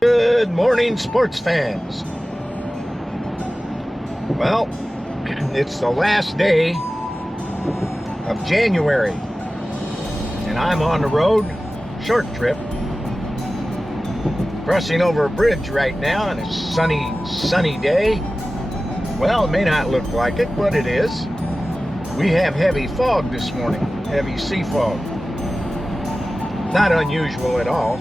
Good morning, sports fans. Well, it's the last day of January, and I'm on the road, short trip, crossing over a bridge right now on a sunny day. Well, it may not look like it, but it is. We have heavy fog this morning, heavy sea fog. Not unusual at all.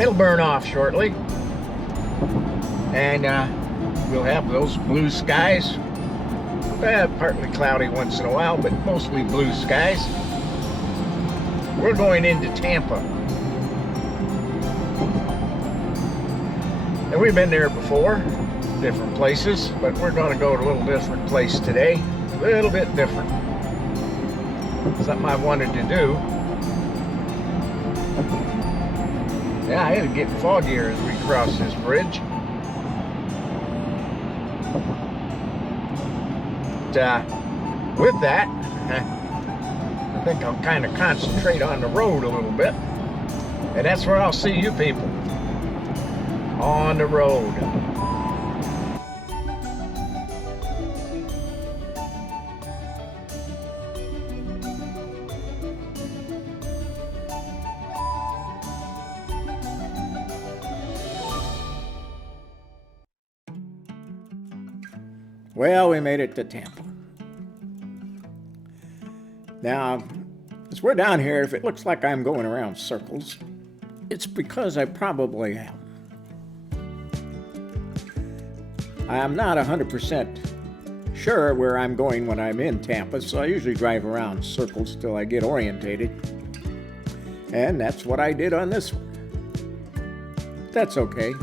It'll burn off shortly, and we'll have those blue skies. Partly cloudy once in a while, but mostly blue skies. We're going into Tampa, and we've been there before, different places, but we're going to go to a little different place today, a little bit different. Something I wanted to do. Yeah, it'll get foggier as we cross this bridge. But, with that, I think I'll kind of concentrate on the road a little bit. And that's where I'll see you people. On the road. Well, we made it to Tampa. Now, as we're down here, if it looks like I'm going around circles, it's because I probably am. I'm not 100% sure where I'm going when I'm in Tampa, so I usually drive around circles till I get orientated. And that's what I did on this one. That's okay.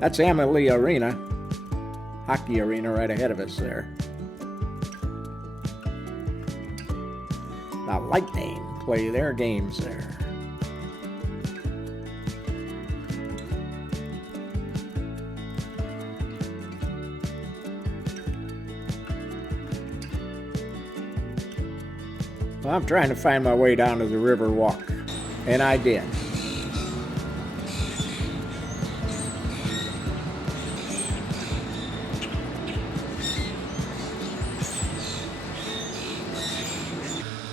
That's Amalie Arena. Hockey arena right ahead of us there. The Lightning play their games there. Well, I'm trying to find my way down to the River Walk, and I did.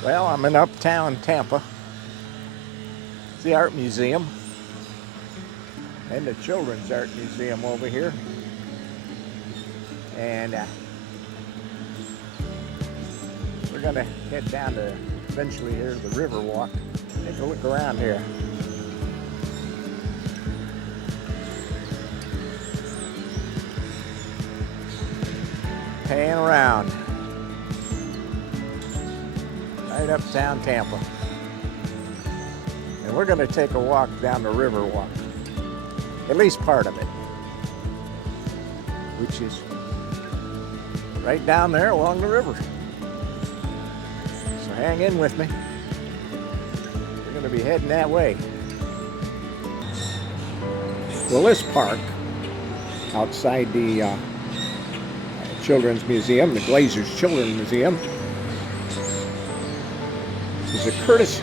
Well, I'm in uptown Tampa. It's the Art Museum and the Children's Art Museum over here. And we're gonna head down to eventually here the River Walk. Take a look around here. Pan around. Right uptown Tampa. And we're going to take a walk down the River Walk. At least part of it. Which is right down there along the river. So hang in with me. We're going to be heading that way. Well, this park outside the Children's Museum, the Glazers Children's Museum, is a Curtis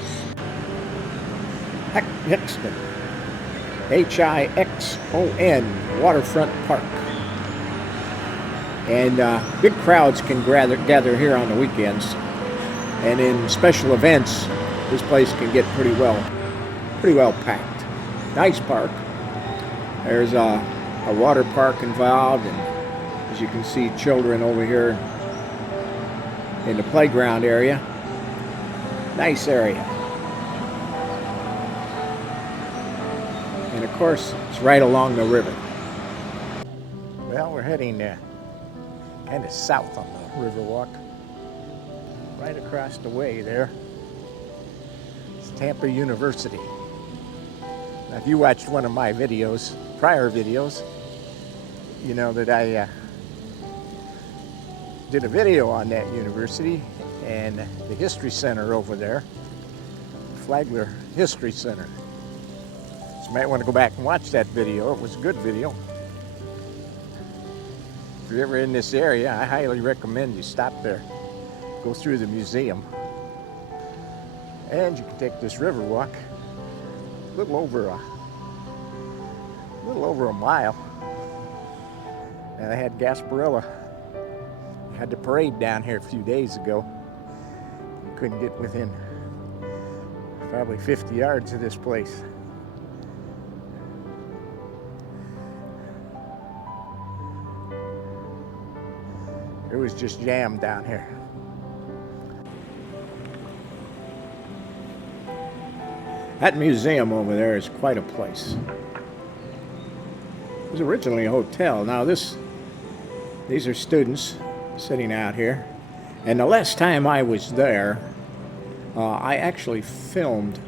Hixon, Hixon waterfront park. And big crowds can gather here on the weekends. And in special events, this place can get pretty well packed. Nice park. There's a water park involved, and as you can see, children over here in the playground area. Nice area. And of course, it's right along the river. Well, we're heading kind of south on the Riverwalk. Right across the way there. It's Tampa University. Now, if you watched one of my videos, prior videos, you know that I did a video on that university and the History Center over there, Flagler History Center. So you might want to go back and watch that video. It was a good video. If you're ever in this area, I highly recommend you stop there. Go through the museum. And you can take this river walk a little over a mile. And I had Gasparilla. Had the parade down here a few days ago. Couldn't get within probably 50 yards of this place. It was just jammed down here. That museum over there is quite a place. It was originally a hotel. Now these are students sitting out here. And the last time I was there, I actually filmed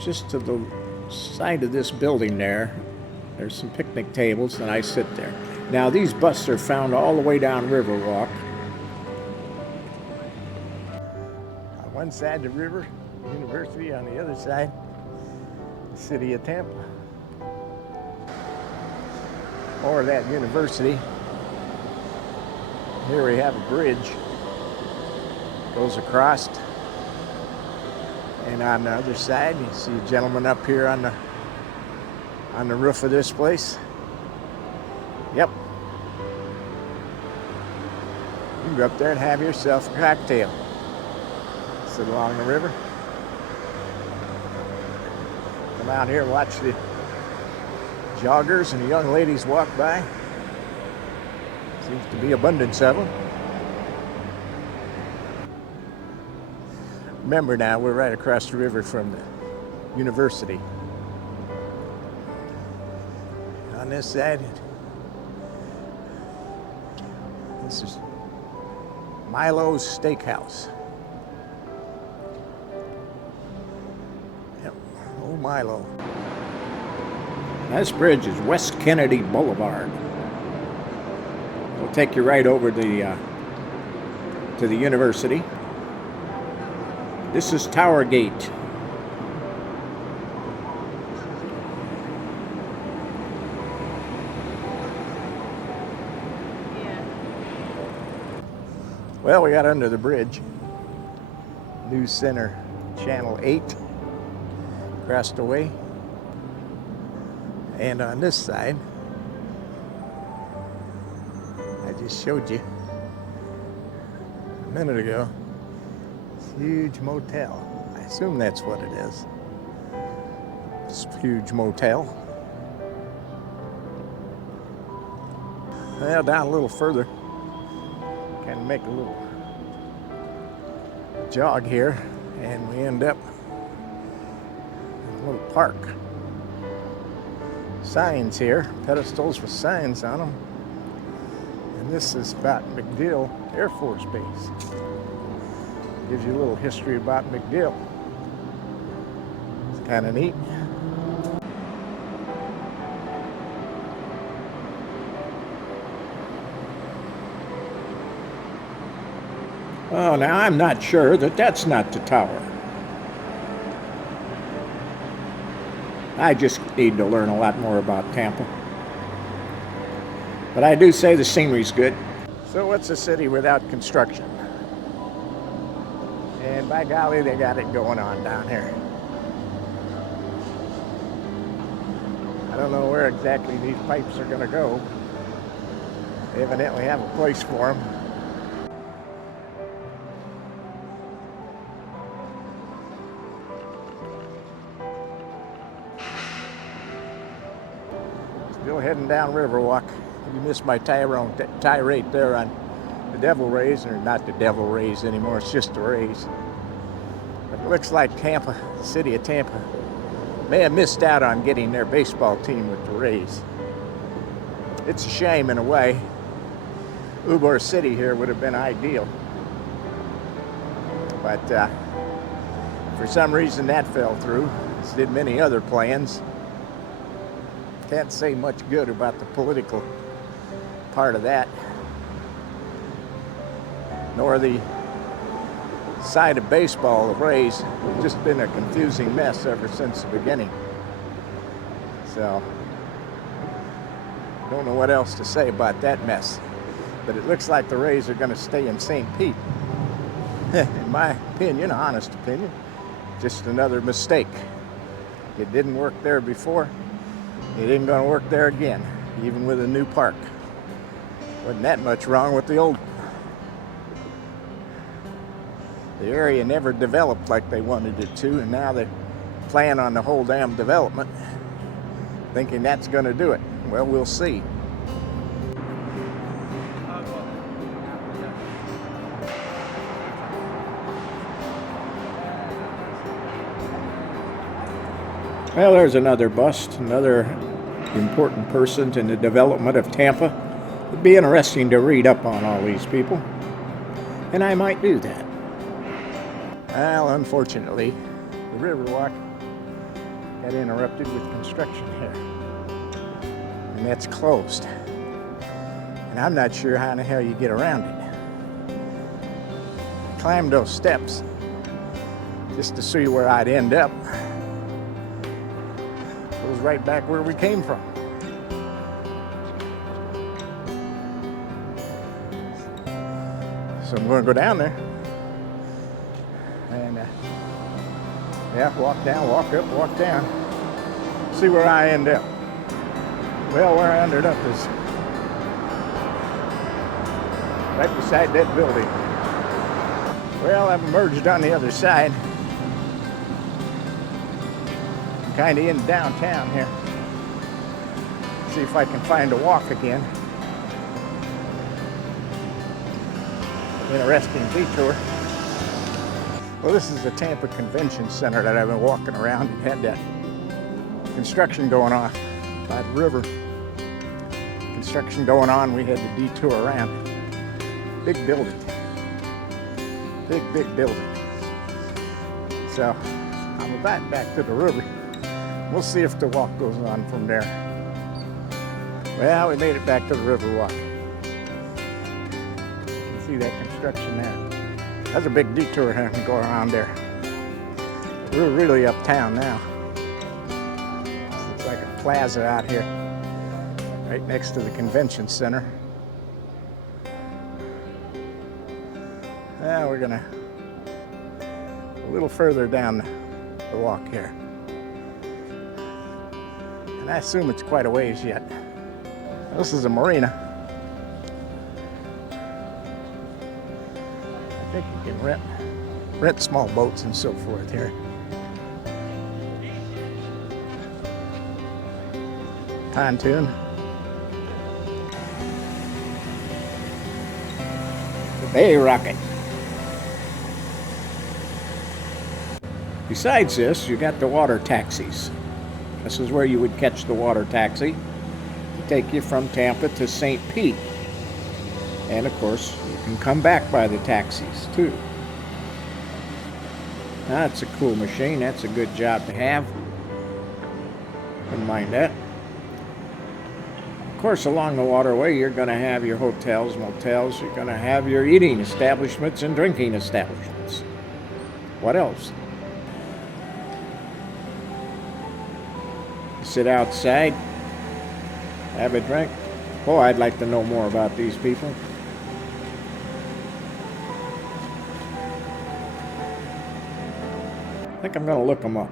just to the side of this building there. There's some picnic tables and I sit there. Now these busts are found all the way down Riverwalk. On one side the river, university, on the other side, the city of Tampa. Or that university. Here we have a bridge. Goes across. And on the other side, you see a gentleman up here on the roof of this place. Yep. You can go up there and have yourself a cocktail. Sit along the river. Come out here and watch the joggers and the young ladies walk by. Seems to be abundance of them. Remember now, we're right across the river from the university. On this side, this is Milo's Steakhouse. Yep, old Milo. This bridge is West Kennedy Boulevard. It'll take you right over to the university. This is Tower Gate. Well, we got under the bridge. News Center, Channel 8, across the way. And on this side, I just showed you a minute ago, this huge motel. I assume that's what it is. This huge motel. Well, down a little further, kind of make a little jog here, and we end up in a little park. Signs here, pedestals with signs on them. And this is about MacDill Air Force Base. Gives you a little history about MacDill. It's kind of neat. Oh, now I'm not sure that that's not the tower. I just need to learn a lot more about Tampa. But I do say the scenery's good. So what's a city without construction? And by golly, they got it going on down here. I don't know where exactly these pipes are going to go. They evidently have a place for them. Still heading down Riverwalk. You missed my tirade there on the Devil Rays, or not the Devil Rays anymore, it's just the Rays. But it looks like Tampa, the city of Tampa, may have missed out on getting their baseball team with the Rays. It's a shame in a way. Ybor City here would have been ideal. But for some reason that fell through. as did many other plans. Can't say much good about the political part of that, nor the side of baseball, the Rays. It's just been a confusing mess ever since the beginning. So, don't know what else to say about that mess. But it looks like the Rays are going to stay in St. Pete. In my opinion, honest opinion, just another mistake. It didn't work there before. It ain't going to work there again, even with a new park. Wasn't that much wrong with the old one. The area never developed like they wanted it to, and now they plan on the whole damn development, thinking that's going to do it. Well, we'll see. Well, there's another bust, another important person in the development of Tampa. It'd be interesting to read up on all these people, and I might do that. Well, unfortunately, the Riverwalk got interrupted with construction here, and that's closed. And I'm not sure how in the hell you get around it. I climbed those steps just to see where I'd end up. It was right back where we came from. So I'm going to go down there and walk down, walk up, walk down, see where I end up. Well, where I ended up is right beside that building. Well, I've emerged on the other side. I'm kind of in downtown here. See if I can find a walk again. Interesting detour. Well, this is the Tampa Convention Center that I've been walking around. It had that construction going on by the river. Construction going on, we had to detour around. Big building. Big building. So, I'm about back to the river. We'll see if the walk goes on from there. Well, we made it back to the Riverwalk. You can see that construction there. That's a big detour having to go around there. We're really uptown now. It's like a plaza out here, right next to the convention center. Now we're gonna a little further down the walk here. And I assume it's quite a ways yet. This is a marina. I think you can rent small boats and so forth here. Pontoon. The Bay Rocket. Besides this, you got the water taxis. This is where you would catch the water taxi to take you from Tampa to St. Pete. And of course, you can come back by the taxis too. That's a cool machine. That's a good job to have. Wouldn't mind that. Of course, along the waterway, you're going to have your hotels, motels. You're going to have your eating establishments and drinking establishments. What else? Sit outside, have a drink. Oh, I'd like to know more about these people. I think I'm going to look them up.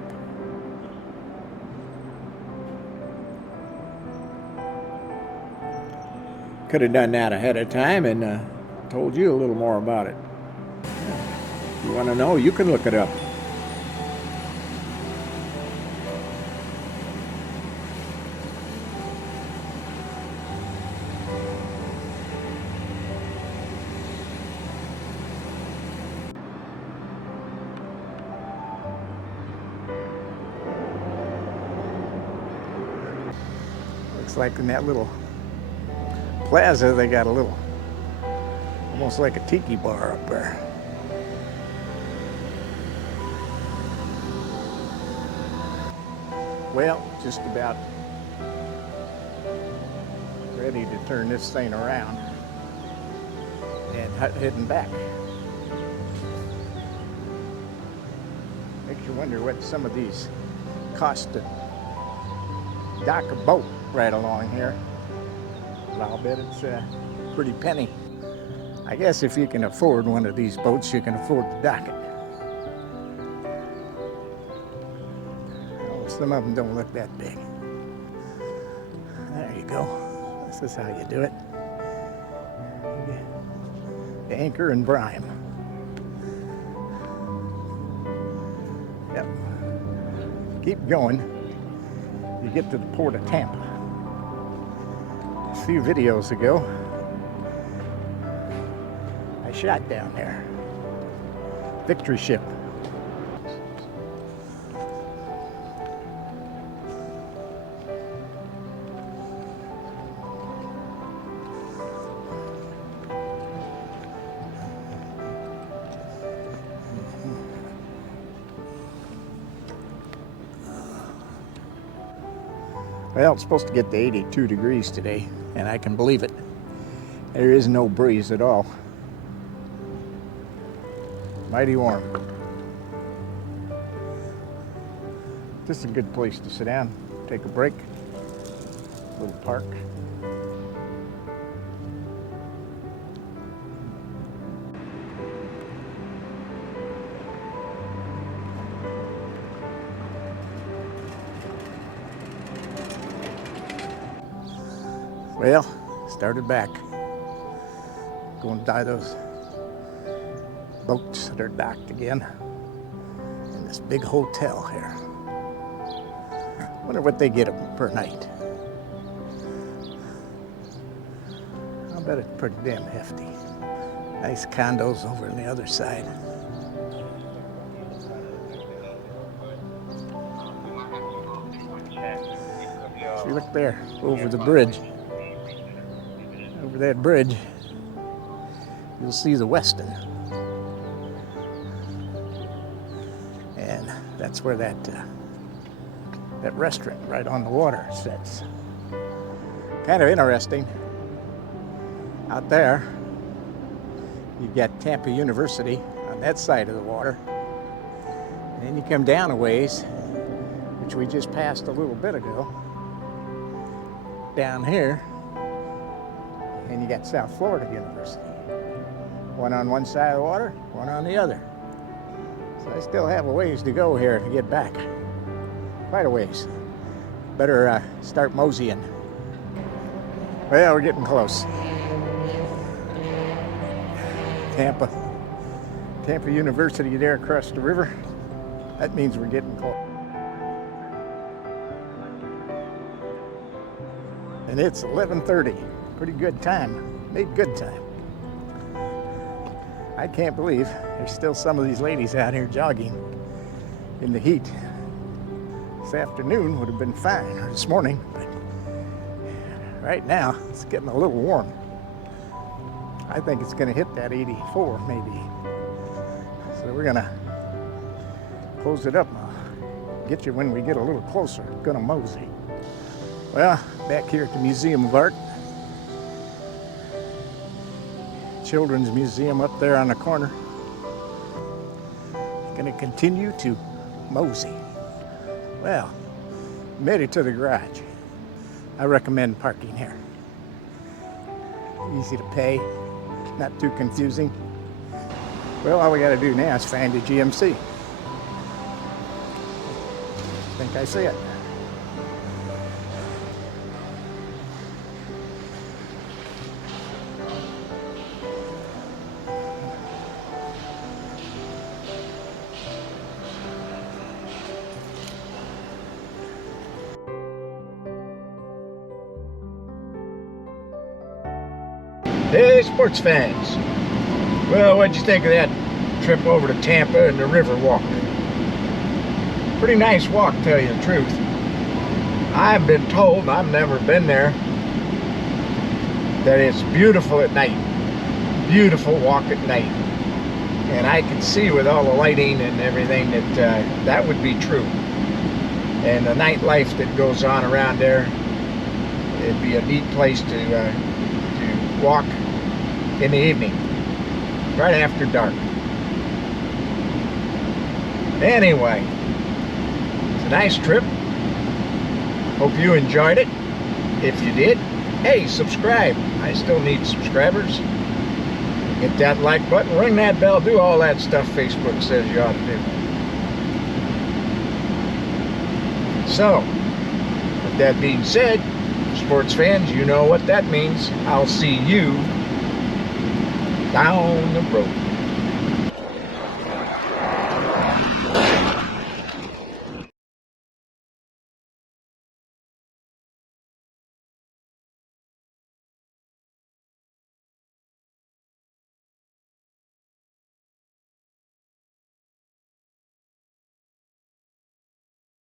Could have done that ahead of time and told you a little more about it. If you want to know, you can look it up. Looks like in that little plaza they got a little, almost like a tiki bar up there. Well, just about ready to turn this thing around and heading back. Makes you wonder what some of these cost to dock a boat right along here. Well, I'll bet it's a pretty penny. I guess if you can afford one of these boats, you can afford to dock it. Well, some of them don't look that big. There you go. This is how you do it. Anchor and brine. Yep. Keep going. You get to the port of Tampa. A few videos ago, I shot down there. Victory ship. Well, it's supposed to get to 82 degrees today, and I can believe it. There is no breeze at all. Mighty warm. This is a good place to sit down, take a break. Little park. Well, started back. Going to tie those boats that are docked again in this big hotel here. Wonder what they get them per night. I'll bet it's pretty damn hefty. Nice condos over on the other side. See, look there, over the bridge. Over that bridge, you'll see the Westin. And that's where that restaurant right on the water sits. Kind of interesting. Out there, you've got Tampa University on that side of the water. And then you come down a ways, which we just passed a little bit ago, down here, and you got South Florida University. One on one side of the water, one on the other. So I still have a ways to go here to get back. Quite a ways. Better start moseying. Well, we're getting close. Tampa University there across the river. That means we're getting close. And it's 11:30. Pretty good time. Made good time. I can't believe there's still some of these ladies out here jogging in the heat. This afternoon would have been fine, or this morning, but right now it's getting a little warm. I think it's going to hit that 84 maybe. So we're going to close it up. I'll get you when we get a little closer. I'm going to mosey. Well, back here at the Museum of Art. Children's Museum up there on the corner. Going to continue to mosey. Well, made it to the garage. I recommend parking here. Easy to pay, not too confusing. Well, all we got to do now is find a GMC. I think I see it. Hey, sports fans. Well, what'd you think of that trip over to Tampa and the river walk? Pretty nice walk, to tell you the truth. I've been told, I've never been there, that it's beautiful at night. Beautiful walk at night. And I can see with all the lighting and everything that that would be true. and the nightlife that goes on around there. It'd be a neat place to walk in the evening, right after dark. Anyway, it's a nice trip. Hope you enjoyed it. If you did, hey, subscribe. I still need subscribers. Hit that like button, ring that bell, do all that stuff Facebook says you ought to do. So, with that being said, sports fans, you know what that means. I'll see you down the road.